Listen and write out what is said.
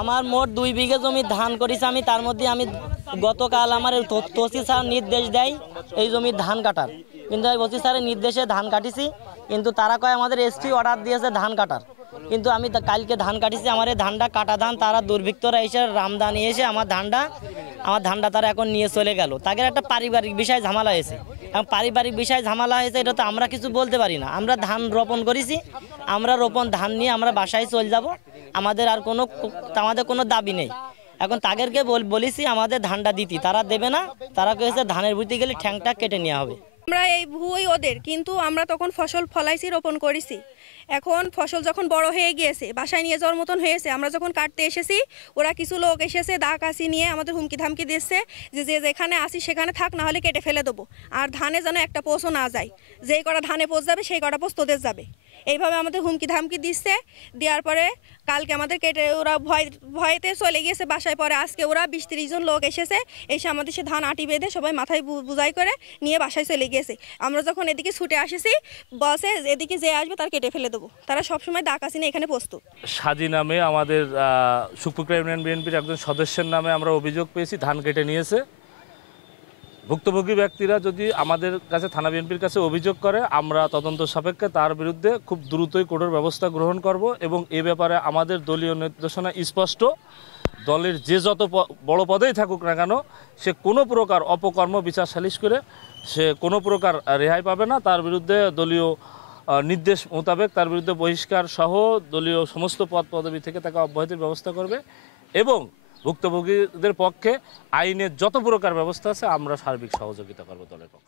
আমার মোট 2 বিঘা জমি ধান করেছি আমি, তার মধ্যে আমি গতকাল আমার ওসি স্যার নির্দেশ দেয় এই জমির ধান কাটার, কিন্তু আমি ওসি স্যারের নির্দেশে ধান কাটিছি, কিন্তু তারা কয় আমাদের এসপি অর্ডার দিয়েছে ধান কাটার, কিন্তু আমি কালকে ধান কাটিছি। আমার এই ধানটা কাটা ধান তারা দুর্বৃত্তরা এসে রামদা নিয়ে এসে আমার ধানটা তারা এখন নিয়ে চলে গেল। তাদের একটা পারিবারিক বিষয় ঝামেলা হয়েছে, এবং পারিবারিক বিষয় ঝামেলা হয়েছে, এটা তো আমরা কিছু বলতে পারি না। আমরা ধান রোপণ করেছি, আমরা ধান নিয়ে আমরা বাসায় চলে যাব, আমাদের আর আমাদের কোনো দাবি নেই। এখন তাদেরকে বলেছি আমাদের ধানটা দিতে, তারা দেবে না, তারা কয়েছে ধানের বুঝতে গেলে ঠ্যাংটা কেটে নেওয়া হবে। আমরা এই ভুয়ই ওদের, কিন্তু আমরা তখন ফসল ফলাইছি, রোপণ করেছি। এখন ফসল যখন বড় হয়ে গিয়েছে, বাসায় নিয়ে যাওয়ার মতন হয়েছে, আমরা যখন কাটতে এসেছি ওরা কিছু লোক এসেছে দা কাশি নিয়ে আমাদের হুমকি ধামকি দিচ্ছে যে যেখানে আসি সেখানে থাক, না হলে কেটে ফেলে দেবো, আর ধানে যেন একটা পোষও না যায়, যেই কটা ধানে পোষ যাবে সেই কটা পোষ তোদের যাবে, এইভাবে আমাদের হুমকি ধামকি দিচ্ছে। দেওয়ার পরে কালকে আমাদের কেটে ওরা ভয়েতে চলে গিয়েছে বাসায়। পরে আজকে ওরা 20-30 জন লোক এসেছে, এসে আমাদের সে ধান আটি বেঁধে সবাই মাথায় বুঝাই করে নিয়ে বাসায় চলে গিয়েছে। আমরা যখন এদিকে ছুটে আসেছি, বসে এদিকে যে আসবে তার কেটে ফেলে দেবো, তারা সবসময় দা কাশি নিয়ে এখানে প্রস্তুত। সাজি নামে আমাদের সুখপুর ইউনিয়ন বিএনপির একজন সদস্যের নামে আমরা অভিযোগ পেয়েছি ধান কেটে নিয়েছে। ভুক্তভোগী ব্যক্তিরা যদি আমাদের কাছে থানা বিএনপির কাছে অভিযোগ করে, আমরা তদন্ত সাপেক্ষে তার বিরুদ্ধে খুব দ্রুতই কঠোর ব্যবস্থা গ্রহণ করব, এবং এ ব্যাপারে আমাদের দলীয় নির্দেশনা স্পষ্ট। দলের যে যত বড় পদেই থাকুক না কেন, সে কোনো প্রকার অপকর্ম বিচার সালিশ করে সে কোনো প্রকার রেহাই পাবে না। তার বিরুদ্ধে দলীয় নির্দেশ মোতাবেক তার বিরুদ্ধে বহিষ্কার সহ দলীয় সমস্ত পদ পদবি থেকে তাকে অব্যাহতির ব্যবস্থা করবে, এবং ভুক্তভোগীদের পক্ষে আইনের যত প্রকার ব্যবস্থা আছে আমরা সার্বিক সহযোগিতা করব দলের পক্ষে।